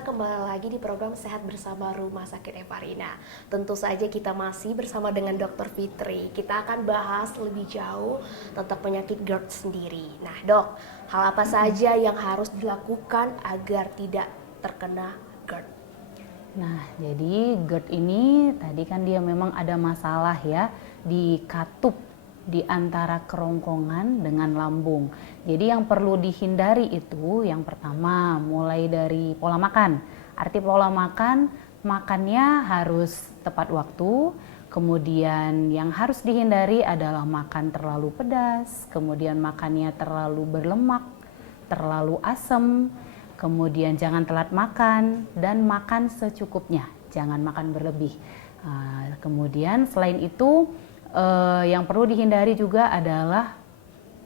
pemirsa, kembali lagi di program Sehat Bersama Rumah Sakit Evarina. Tentu saja kita masih bersama dengan Dr. Fitri. Kita akan bahas lebih jauh tentang penyakit GERD sendiri. Nah dok, hal apa saja yang harus dilakukan agar tidak terkena GERD? Nah, jadi GERD ini tadi kan dia memang ada masalah ya di katup di antara kerongkongan dengan lambung. Jadi yang perlu dihindari itu yang pertama mulai dari pola makan. Arti pola makan, makannya harus tepat waktu. Kemudian yang harus dihindari adalah makan terlalu pedas, kemudian makannya terlalu berlemak, terlalu asam. Kemudian jangan telat makan dan makan secukupnya, jangan makan berlebih. Kemudian selain itu yang perlu dihindari juga adalah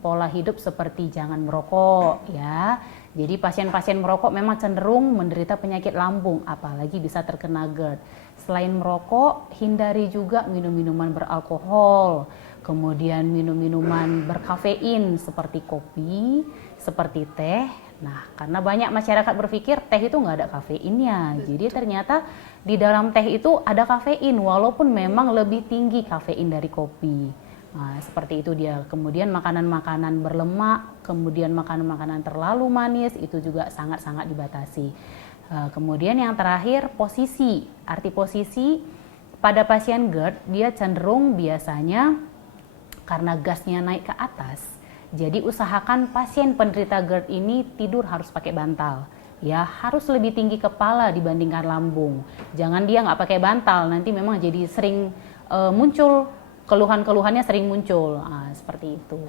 pola hidup seperti jangan merokok ya. Jadi pasien-pasien merokok memang cenderung menderita penyakit lambung, apalagi bisa terkena GERD. Selain merokok, hindari juga minum-minuman beralkohol, kemudian minum-minuman berkafein seperti kopi, seperti teh. Nah, karena banyak masyarakat berpikir teh itu nggak ada kafeinnya. Jadi ternyata di dalam teh itu ada kafein, walaupun memang lebih tinggi kafein dari kopi. Nah, seperti itu dia. Kemudian makanan-makanan berlemak, kemudian makanan-makanan terlalu manis, itu juga sangat-sangat dibatasi. Kemudian yang terakhir, posisi. Arti posisi pada pasien GERD, dia cenderung biasanya karena gasnya naik ke atas. Jadi usahakan pasien penderita GERD ini tidur harus pakai bantal. Ya, harus lebih tinggi kepala dibandingkan lambung. Jangan dia nggak pakai bantal, nanti memang jadi sering muncul keluhan-keluhannya sering muncul. Seperti itu.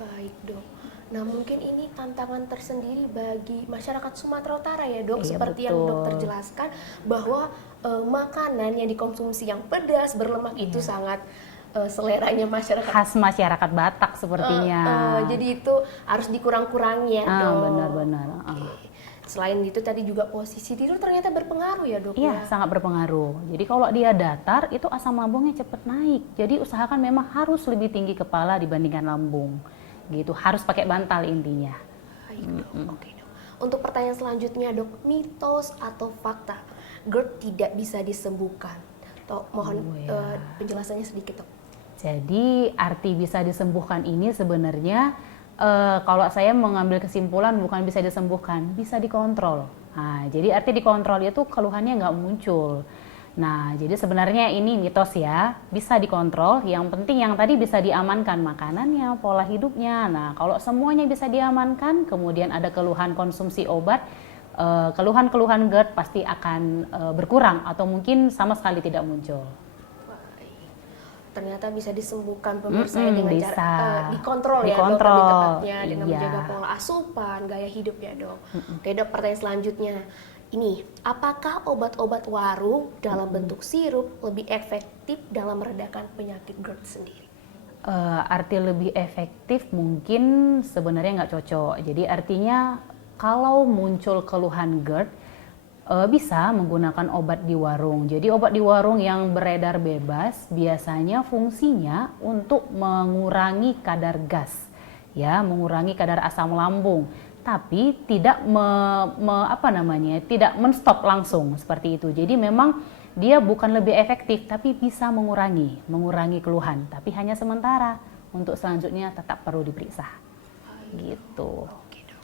Baik dok. Nah mungkin ini tantangan tersendiri bagi masyarakat Sumatera Utara ya dok. Iya, seperti betul. yang dokter jelaskan bahwa makanan yang dikonsumsi yang pedas, berlemak itu sangat seleranya masyarakat. Khas masyarakat Batak sepertinya. Jadi itu harus dikurang-kurangi ya dok. Benar-benar. Selain itu tadi juga posisi tidur ternyata berpengaruh ya dok Iya, ya? sangat berpengaruh. Jadi kalau dia datar, itu asam lambungnya cepat naik. Jadi usahakan memang harus lebih tinggi kepala dibandingkan lambung. Gitu, harus pakai bantal intinya. Baik dok, oke dok. Untuk pertanyaan selanjutnya dok, mitos atau fakta GERD tidak bisa disembuhkan? Mohon penjelasannya sedikit dok. Jadi arti bisa disembuhkan ini sebenarnya kalau saya mengambil kesimpulan bukan bisa disembuhkan, bisa dikontrol. Nah, jadi arti dikontrol itu keluhannya nggak muncul. Nah, jadi sebenarnya ini mitos ya, bisa dikontrol. Yang penting yang tadi bisa diamankan makanannya, pola hidupnya. Nah, kalau semuanya bisa diamankan, kemudian ada keluhan konsumsi obat, keluhan-keluhan GERD pasti akan berkurang atau mungkin sama sekali tidak muncul. Ternyata bisa disembuhkan pemirsa dengan bisa. cara dikontrol ya dok, lebih tepatnya dengan menjaga pola asupan, gaya hidup ya dok. Oke dok, pertanyaan selanjutnya ini, apakah obat-obat warung dalam bentuk sirup lebih efektif dalam meredakan penyakit GERD sendiri? Arti lebih efektif mungkin sebenarnya nggak cocok. Jadi artinya kalau muncul keluhan GERD bisa menggunakan obat di warung. Jadi obat di warung yang beredar bebas biasanya fungsinya untuk mengurangi kadar gas, ya, mengurangi kadar asam lambung, tapi tidak tidak menstop langsung seperti itu. Jadi memang dia bukan lebih efektif, tapi bisa mengurangi keluhan, tapi hanya sementara. Untuk selanjutnya tetap perlu diperiksa. Gitu. Oke dok.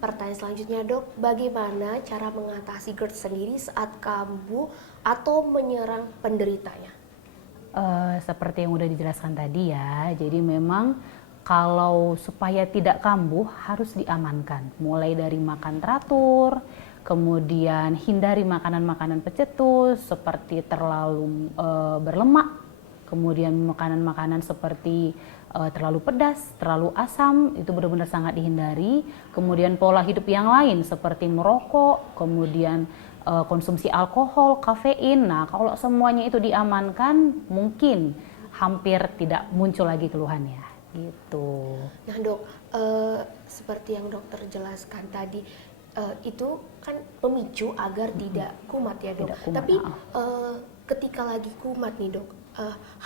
Pertanyaan selanjutnya dok, bagaimana cara mengatasi GERD sendiri saat kambuh atau menyerang penderitanya? Seperti yang udah dijelaskan tadi ya, jadi memang kalau supaya tidak kambuh harus diamankan. Mulai dari makan teratur, kemudian hindari makanan-makanan pecetus seperti terlalu berlemak, kemudian makanan-makanan seperti terlalu pedas, terlalu asam, itu benar-benar sangat dihindari. Kemudian pola hidup yang lain seperti merokok, kemudian konsumsi alkohol, kafein. Nah, kalau semuanya itu diamankan, mungkin hampir tidak muncul lagi keluhannya. Gitu. Nah dok, seperti yang dokter jelaskan tadi, itu kan pemicu agar tidak kumat ya dok. Kumat, tapi ketika lagi kumat nih dok,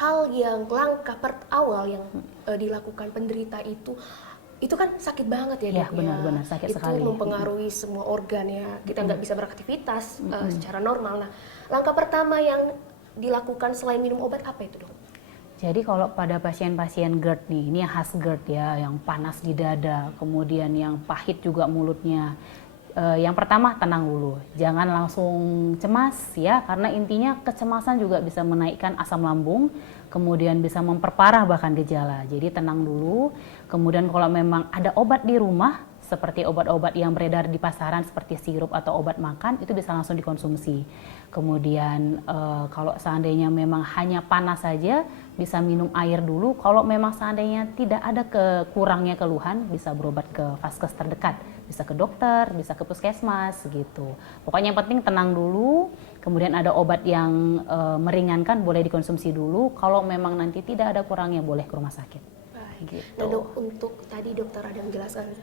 hal yang langkah awal yang dilakukan penderita itu itu kan sakit banget ya, Iya, Dok, ya. benar-benar sakit Itu sekali. mempengaruhi semua organ ya. Kita nggak bisa beraktivitas secara normal. Nah, langkah pertama yang dilakukan selain minum obat apa itu, Dok? Jadi kalau pada pasien-pasien GERD nih, ini yang khas GERD ya, yang panas di dada, kemudian yang pahit juga mulutnya. Yang pertama tenang dulu, jangan langsung cemas ya, karena intinya kecemasan juga bisa menaikkan asam lambung, kemudian bisa memperparah bahkan gejala. Jadi tenang dulu, kemudian kalau memang ada obat di rumah, seperti obat-obat yang beredar di pasaran seperti sirup atau obat makan, itu bisa langsung dikonsumsi. Kemudian kalau seandainya memang hanya panas saja, bisa minum air dulu. Kalau memang seandainya tidak ada kurangnya keluhan, bisa berobat ke vaskes terdekat, bisa ke dokter, bisa ke puskesmas gitu. Pokoknya yang penting tenang dulu. Kemudian ada obat yang meringankan, boleh dikonsumsi dulu. Kalau memang nanti tidak ada kurangnya, boleh ke rumah sakit. Baik. Gitu. Nah, Dok, untuk tadi dokter ada menjelaskan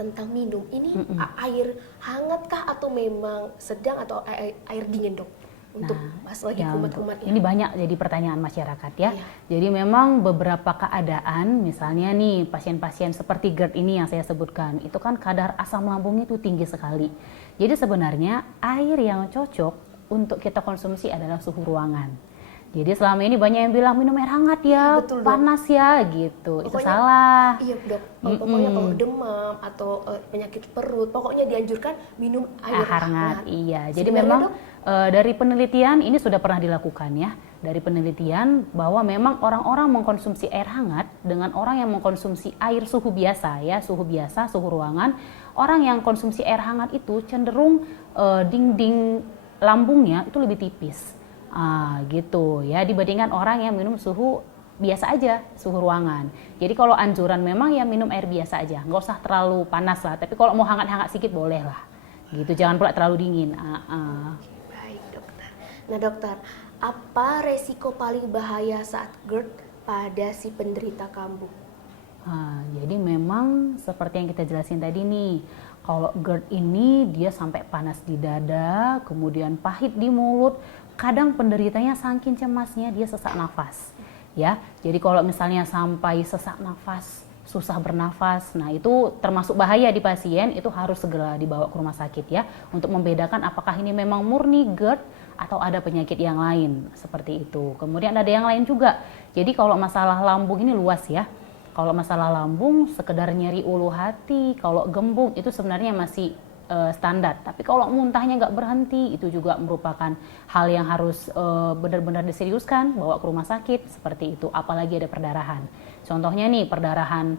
tentang minum. Ini air hangatkah atau memang sedang atau air dingin, Dok? Untuk pas lagi Ya, kumat-kumatnya. ini banyak jadi pertanyaan masyarakat ya. Iya. Jadi memang beberapa keadaan, misalnya nih pasien-pasien seperti GERD ini yang saya sebutkan, itu kan kadar asam lambungnya itu tinggi sekali. Jadi sebenarnya air yang cocok untuk kita konsumsi adalah suhu ruangan. Jadi selama ini banyak yang bilang minum air hangat ya, Betul, Dok. panas ya gitu. Itu Pokoknya- salah. Iya, Dok. Pokoknya kalau demam atau penyakit perut, pokoknya dianjurkan minum air hangat. Iya, jadi Sebenarnya, memang Dok, dari penelitian ini sudah pernah dilakukan ya. Dari penelitian bahwa memang orang-orang mengkonsumsi air hangat dengan orang yang mengkonsumsi air suhu biasa ya, suhu biasa, suhu ruangan, orang yang konsumsi air hangat itu cenderung dinding lambungnya itu lebih tipis. Gitu ya, dibandingkan orang yang minum suhu biasa aja, suhu ruangan. Jadi kalau anjuran memang ya minum air biasa aja, nggak usah terlalu panas lah. Tapi kalau mau hangat-hangat sedikit boleh lah, gitu. Jangan pula terlalu dingin. baik, dokter. Nah, dokter, apa resiko paling bahaya saat GERD pada si penderita kambuh? Jadi memang seperti yang kita jelasin tadi nih, kalau GERD ini dia sampai panas di dada, kemudian pahit di mulut, kadang penderitanya saking cemasnya dia sesak nafas. Ya, jadi kalau misalnya sampai sesak nafas, susah bernafas, nah itu termasuk bahaya di pasien, itu harus segera dibawa ke rumah sakit ya, untuk membedakan apakah ini memang murni GERD atau ada penyakit yang lain, seperti itu. Kemudian ada yang lain juga, jadi kalau masalah lambung ini luas ya. Kalau masalah lambung, sekedar nyeri ulu hati, kalau gembung itu sebenarnya masih standar. Tapi kalau muntahnya nggak berhenti, itu juga merupakan hal yang harus benar-benar diseriuskan, bawa ke rumah sakit, seperti itu. Apalagi ada perdarahan. Contohnya nih, perdarahan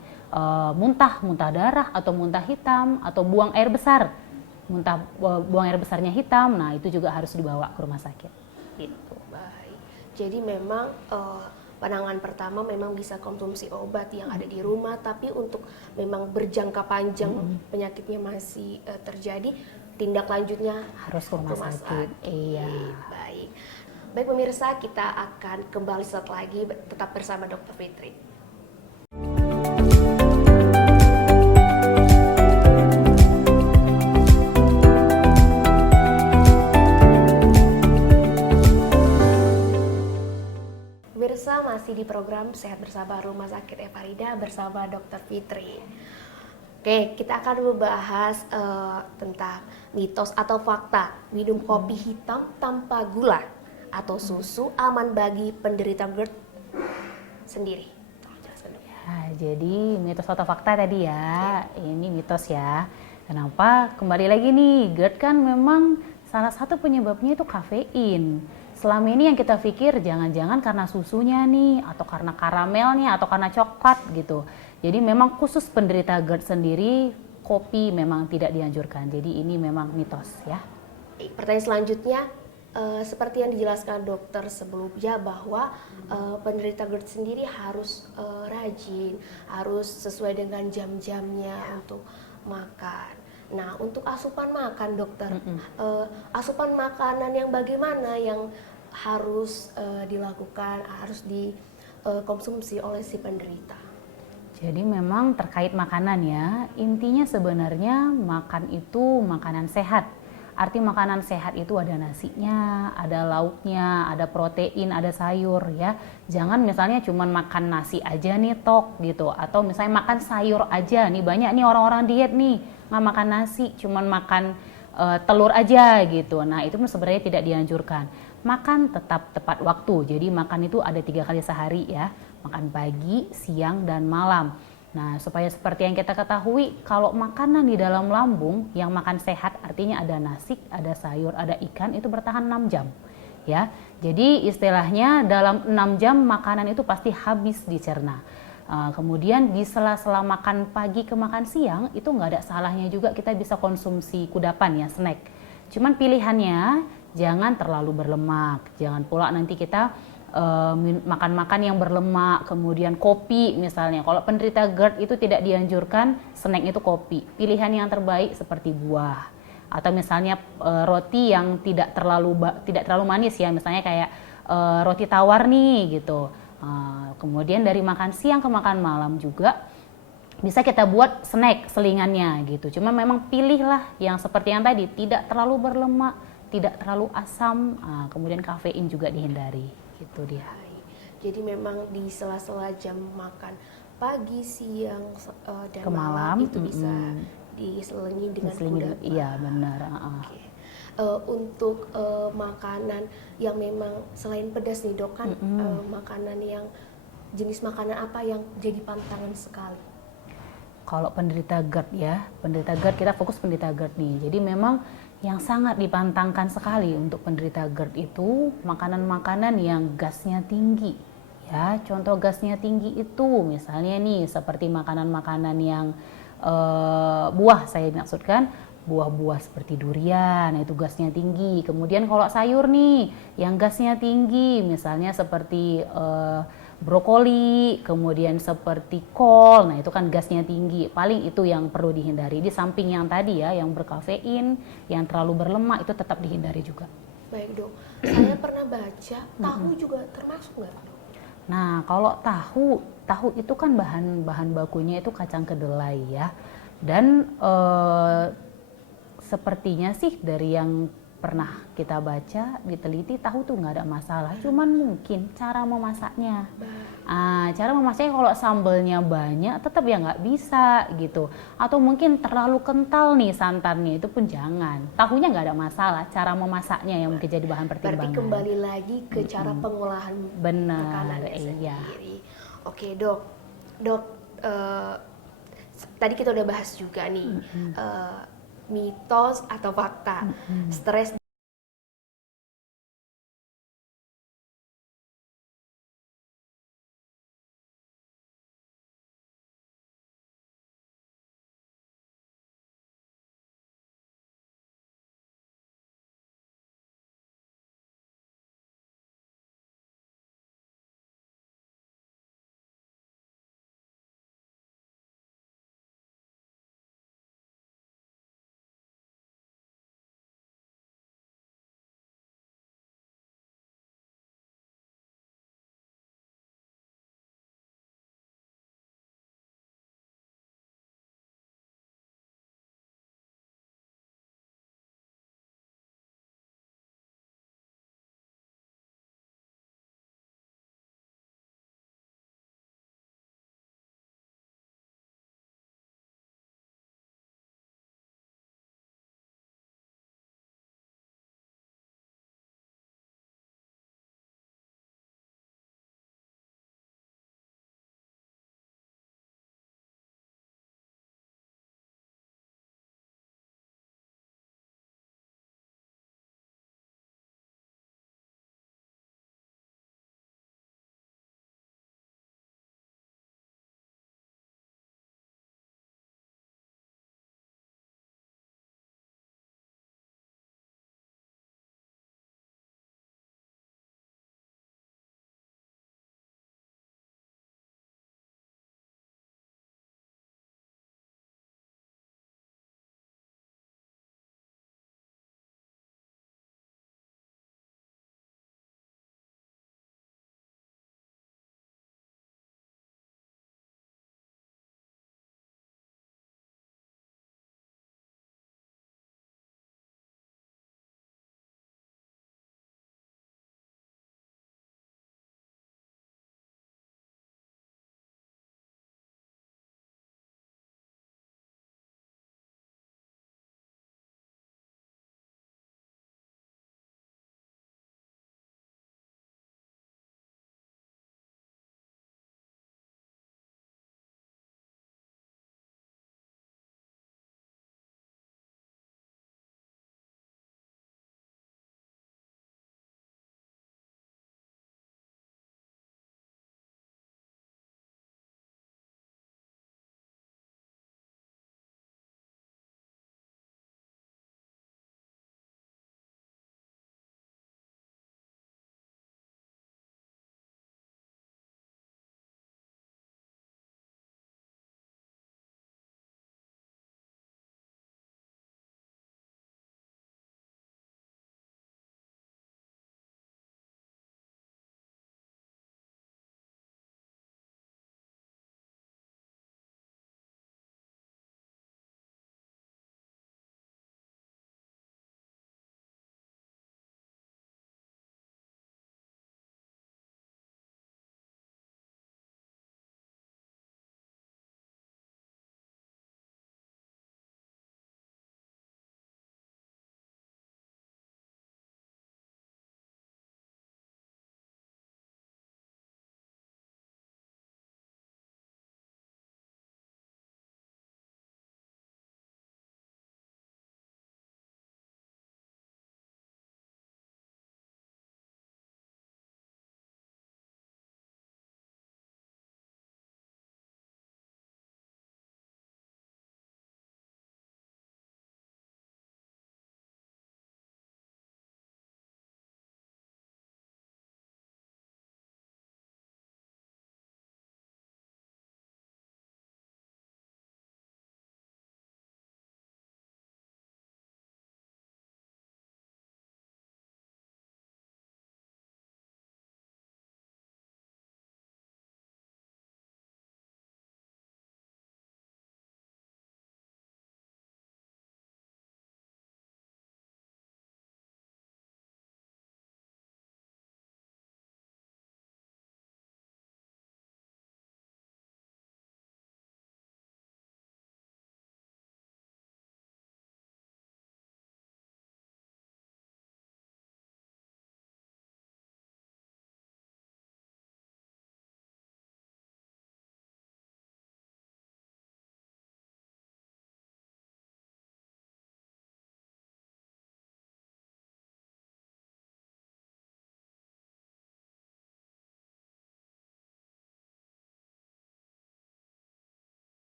muntah darah, atau muntah hitam, atau buang air besar. Buang air besarnya hitam, nah itu juga harus dibawa ke rumah sakit. Gitu. Baik. Jadi memang pandangan pertama memang bisa konsumsi obat yang ada di rumah, tapi untuk memang berjangka panjang penyakitnya masih terjadi, tindak lanjutnya Harus ke rumah sakit. Iya. Baik. Baik pemirsa, kita akan kembali saat lagi tetap bersama Dr. Fitri. Pemirsa, masih di program Sehat Bersama Rumah Sakit Efarida bersama Dr. Fitri. Oke, kita akan membahas tentang mitos atau fakta minum kopi hitam tanpa gula atau susu aman bagi penderita GERD sendiri. Tolong jelaskan, Dok. Jadi mitos atau fakta tadi ya, ini mitos ya. Kenapa? Kembali lagi nih, GERD kan memang salah satu penyebabnya itu kafein. Selama ini yang kita pikir jangan-jangan karena susunya nih, atau karena karamelnya, atau karena coklat gitu. Jadi memang khusus penderita GERD sendiri, kopi memang tidak dianjurkan. Jadi ini memang mitos ya. Pertanyaan selanjutnya, seperti yang dijelaskan dokter sebelumnya bahwa penderita GERD sendiri harus rajin, harus sesuai dengan jam-jamnya untuk makan. Nah, untuk asupan makan, dokter, asupan makanan yang bagaimana yang harus dilakukan, harus dikonsumsi oleh si penderita? Jadi memang terkait makanan ya, intinya sebenarnya makan itu makanan sehat. Arti makanan sehat itu ada nasinya, ada lauknya, ada protein, ada sayur ya. Jangan misalnya cuman makan nasi aja nih tok gitu, atau misalnya makan sayur aja nih, banyak nih orang-orang diet nih nggak makan nasi, cuman makan telur aja gitu. Nah itu sebenarnya tidak dianjurkan. Makan tetap tepat waktu, jadi makan itu ada 3 kali sehari ya, makan pagi, siang, dan malam. Nah, supaya seperti yang kita ketahui, kalau makanan di dalam lambung yang makan sehat artinya ada nasi, ada sayur, ada ikan, itu bertahan 6 jam. Ya. Jadi istilahnya dalam 6 jam makanan itu pasti habis dicerna. Kemudian di sela-sela makan pagi ke makan siang itu nggak ada salahnya juga kita bisa konsumsi kudapan ya, snack. Cuman pilihannya jangan terlalu berlemak, jangan pula nanti kita makan-makan yang berlemak, kemudian kopi misalnya. Kalau penderita GERD itu tidak dianjurkan snack itu kopi. Pilihan yang terbaik seperti buah atau misalnya roti yang tidak terlalu manis ya, misalnya kayak roti tawar nih gitu. Kemudian dari makan siang ke makan malam juga bisa kita buat snack selingannya gitu. Cuma memang pilihlah yang seperti yang tadi, tidak terlalu berlemak, tidak terlalu asam, kemudian kafein juga dihindari. Gitu dia. Jadi memang di sela-sela jam makan pagi, siang, dan Ke malam, itu bisa diselingi dengan kudapan. Iya benar. Okay. Untuk makanan yang memang selain pedas nih dok, kan makanan yang jenis makanan apa yang jadi pantangan sekali? Kalau penderita GERD ya, penderita GERD kita fokus penderita GERD nih. Jadi memang yang sangat dipantangkan sekali untuk penderita GERD itu makanan-makanan yang gasnya tinggi. Ya, contoh gasnya tinggi itu misalnya nih seperti makanan-makanan yang buah, saya maksudkan buah-buah seperti durian, itu gasnya tinggi. Kemudian kalau sayur nih yang gasnya tinggi, misalnya seperti brokoli, kemudian seperti kol, nah itu kan gasnya tinggi. Paling itu yang perlu dihindari. Di samping yang tadi ya, yang berkafein, yang terlalu berlemak itu tetap dihindari juga. Baik dok, saya pernah baca tahu juga termasuk nggak dok? Nah kalau tahu itu kan bahan bakunya itu kacang kedelai ya. Dan sepertinya sih dari yang pernah kita baca, diteliti, tahu tuh nggak ada masalah. Cuman mungkin cara memasaknya. Cara memasaknya kalau sambelnya banyak tetap ya nggak bisa gitu. Atau mungkin terlalu kental nih santannya, itu pun jangan. Tahunya nggak ada masalah, cara memasaknya yang mungkin jadi bahan pertimbangan. Berarti kembali lagi ke cara pengolahan makanannya sendiri. Oke dok, tadi kita udah bahas juga nih mitos atau fakta stres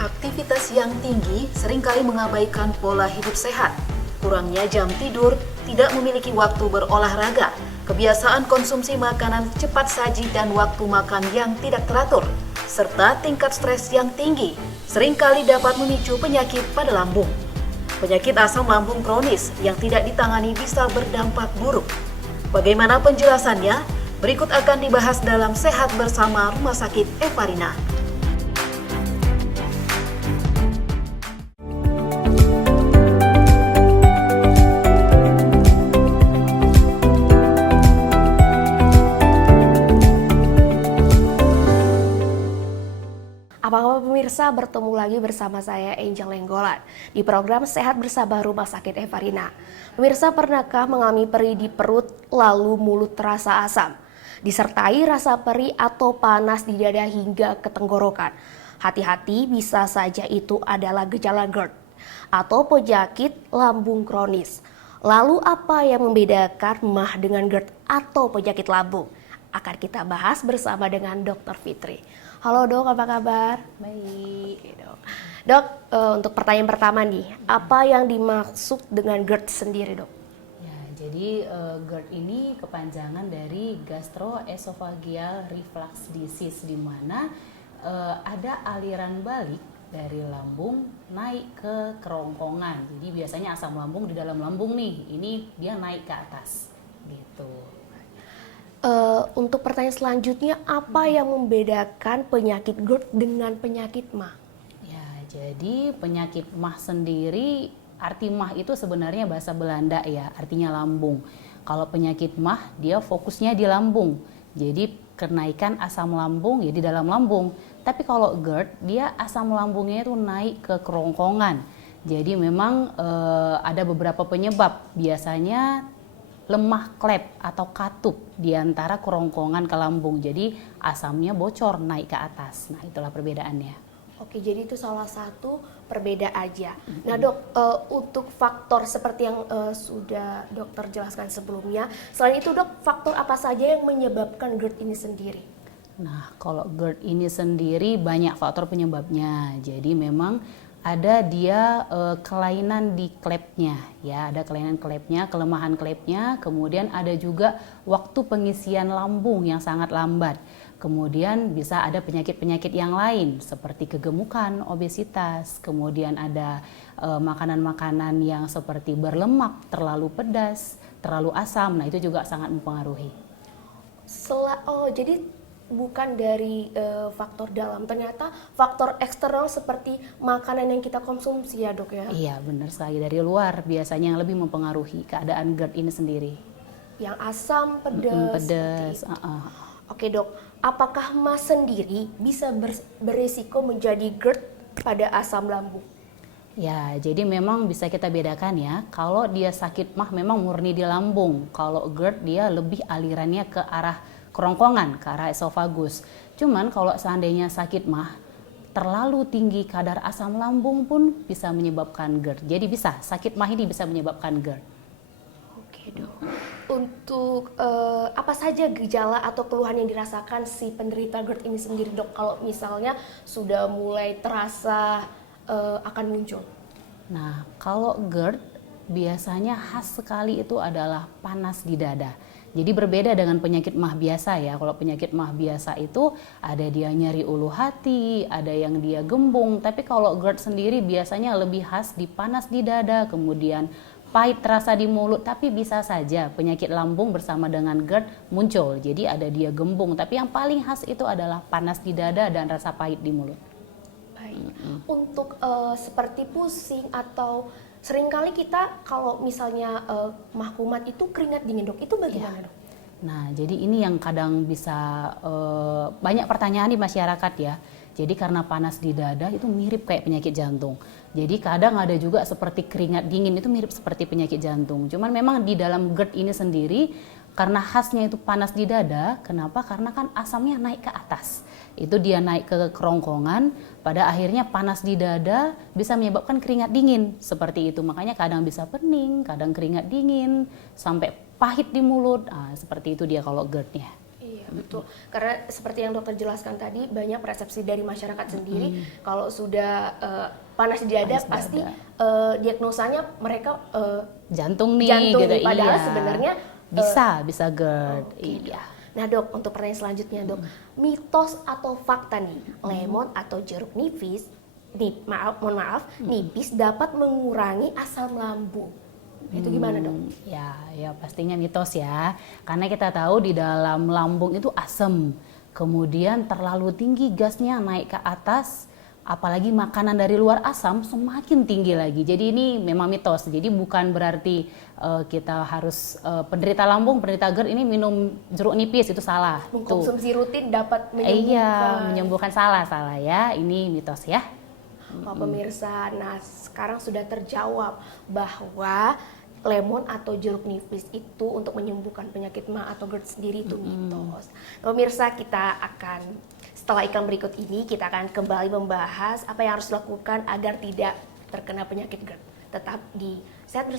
Aktivitas yang tinggi seringkali mengabaikan pola hidup sehat. Kurangnya jam tidur, tidak memiliki waktu berolahraga, kebiasaan konsumsi makanan cepat saji dan waktu makan yang tidak teratur, serta tingkat stres yang tinggi, seringkali dapat memicu penyakit pada lambung. Penyakit asam lambung kronis yang tidak ditangani bisa berdampak buruk. Bagaimana penjelasannya? Berikut akan dibahas dalam Sehat Bersama Rumah Sakit Evarina. Apa kabar pemirsa, bertemu lagi bersama saya Angel Lenggolan di program Sehat Bersama Rumah Sakit Evarina. Pemirsa, pernahkah mengalami perih di perut lalu mulut terasa asam, disertai rasa perih atau panas di dada hingga ke tenggorokan? Hati-hati, bisa saja itu adalah gejala GERD atau penyakit lambung kronis. Lalu apa yang membedakan MAH dengan GERD atau penyakit lambung? Akan kita bahas bersama dengan Dr. Fitri. Halo dok, apa kabar? Baik. Oke, dok. Dok, untuk pertanyaan pertama nih, apa yang dimaksud dengan GERD sendiri, dok? Ya, jadi GERD ini kepanjangan dari gastroesophageal reflux disease, di mana ada aliran balik dari lambung naik ke kerongkongan. Jadi biasanya asam lambung di dalam lambung nih, ini dia naik ke atas, gitu. Untuk pertanyaan selanjutnya, apa yang membedakan penyakit GERD dengan penyakit MAH? Ya, jadi penyakit MAH sendiri, arti MAH itu sebenarnya bahasa Belanda ya, artinya lambung. Kalau penyakit MAH, dia fokusnya di lambung. Jadi kenaikan asam lambung ya di dalam lambung. Tapi kalau GERD, dia asam lambungnya itu naik ke kerongkongan. Jadi memang ada beberapa penyebab, biasanya lemah klep atau katup di antara kerongkongan ke lambung. Jadi asamnya bocor naik ke atas. Nah, itulah perbedaannya. Oke, jadi itu salah satu perbedaan aja. Nah dok, untuk faktor seperti yang sudah dokter jelaskan sebelumnya, selain itu dok, faktor apa saja yang menyebabkan GERD ini sendiri? Nah, kalau GERD ini sendiri banyak faktor penyebabnya. Jadi memang ada dia kelainan di klepnya, ya, ada kelainan klepnya, kelemahan klepnya, kemudian ada juga waktu pengisian lambung yang sangat lambat. Kemudian bisa ada penyakit-penyakit yang lain seperti kegemukan, obesitas, kemudian ada makanan-makanan yang seperti berlemak, terlalu pedas, terlalu asam. Nah, itu juga sangat mempengaruhi. Jadi bukan dari faktor dalam, ternyata faktor eksternal seperti makanan yang kita konsumsi ya dok ya? Iya, benar sekali, dari luar biasanya yang lebih mempengaruhi keadaan GERD ini sendiri. Yang asam, pedas. Pedas. Oke dok, apakah MAH sendiri bisa berisiko menjadi GERD pada asam lambung? Ya, jadi memang bisa kita bedakan ya. Kalau dia sakit MAH memang murni di lambung. Kalau GERD dia lebih alirannya ke arah kerongkongan, ke arah esofagus. Cuman kalau seandainya sakit MAH, terlalu tinggi kadar asam lambung pun bisa menyebabkan GERD. Jadi bisa, sakit MAH ini bisa menyebabkan GERD. Oke dok. Untuk apa saja gejala atau keluhan yang dirasakan si penderita GERD ini sendiri dok? Kalau misalnya sudah mulai terasa akan muncul. Nah, kalau GERD biasanya khas sekali itu adalah panas di dada. Jadi berbeda dengan penyakit MAH biasa ya. Kalau penyakit MAH biasa itu ada dia nyeri ulu hati, ada yang dia gembung. Tapi kalau GERD sendiri biasanya lebih khas di panas di dada, kemudian pahit terasa di mulut. Tapi bisa saja penyakit lambung bersama dengan GERD muncul. Jadi ada dia gembung. Tapi yang paling khas itu adalah panas di dada dan rasa pahit di mulut. Baik. Untuk seperti pusing atau seringkali kita kalau misalnya MAH kumat itu keringat dingin dok, itu bagaimana dok? Nah, jadi ini yang kadang bisa banyak pertanyaan di masyarakat ya. Jadi karena panas di dada itu mirip kayak penyakit jantung. Jadi kadang ada juga seperti keringat dingin, itu mirip seperti penyakit jantung. Cuman memang di dalam GERD ini sendiri karena khasnya itu panas di dada, kenapa? Karena kan asamnya naik ke atas. Itu dia naik ke kerongkongan, pada akhirnya panas di dada bisa menyebabkan keringat dingin. Seperti itu, makanya kadang bisa pening, kadang keringat dingin, sampai pahit di mulut. Seperti itu dia kalau GERD-nya. Iya. betul. Karena seperti yang dokter jelaskan tadi, banyak persepsi dari masyarakat sendiri kalau sudah panas di dada Panas pasti dada. diagnosanya mereka Jantung nih jantung gitu. nih, padahal iya. sebenarnya bisa GERD. oke, Iya. Nah dok, untuk pertanyaan selanjutnya dok, mitos atau fakta nih, lemon atau jeruk nipis, mohon maaf, nipis dapat mengurangi asam lambung. Itu gimana dok? Ya pastinya mitos ya. Karena kita tahu di dalam lambung itu asam. Kemudian terlalu tinggi gasnya naik ke atas, apalagi makanan dari luar asam semakin tinggi lagi. Jadi ini memang mitos. Jadi bukan berarti kita harus penderita lambung, penderita GERD ini minum jeruk nipis, itu salah. Mengkonsumsi rutin dapat menyembuhkan. Iya, menyembuhkan, salah ya. Ini mitos ya. Wah, pemirsa, nah sekarang sudah terjawab bahwa lemon atau jeruk nipis itu untuk menyembuhkan penyakit MA atau GERD sendiri itu mitos. Pemirsa, kita akan setelah iklan berikut ini kita akan kembali membahas apa yang harus dilakukan agar tidak terkena penyakit GERD. Tetap di Sehat Bersama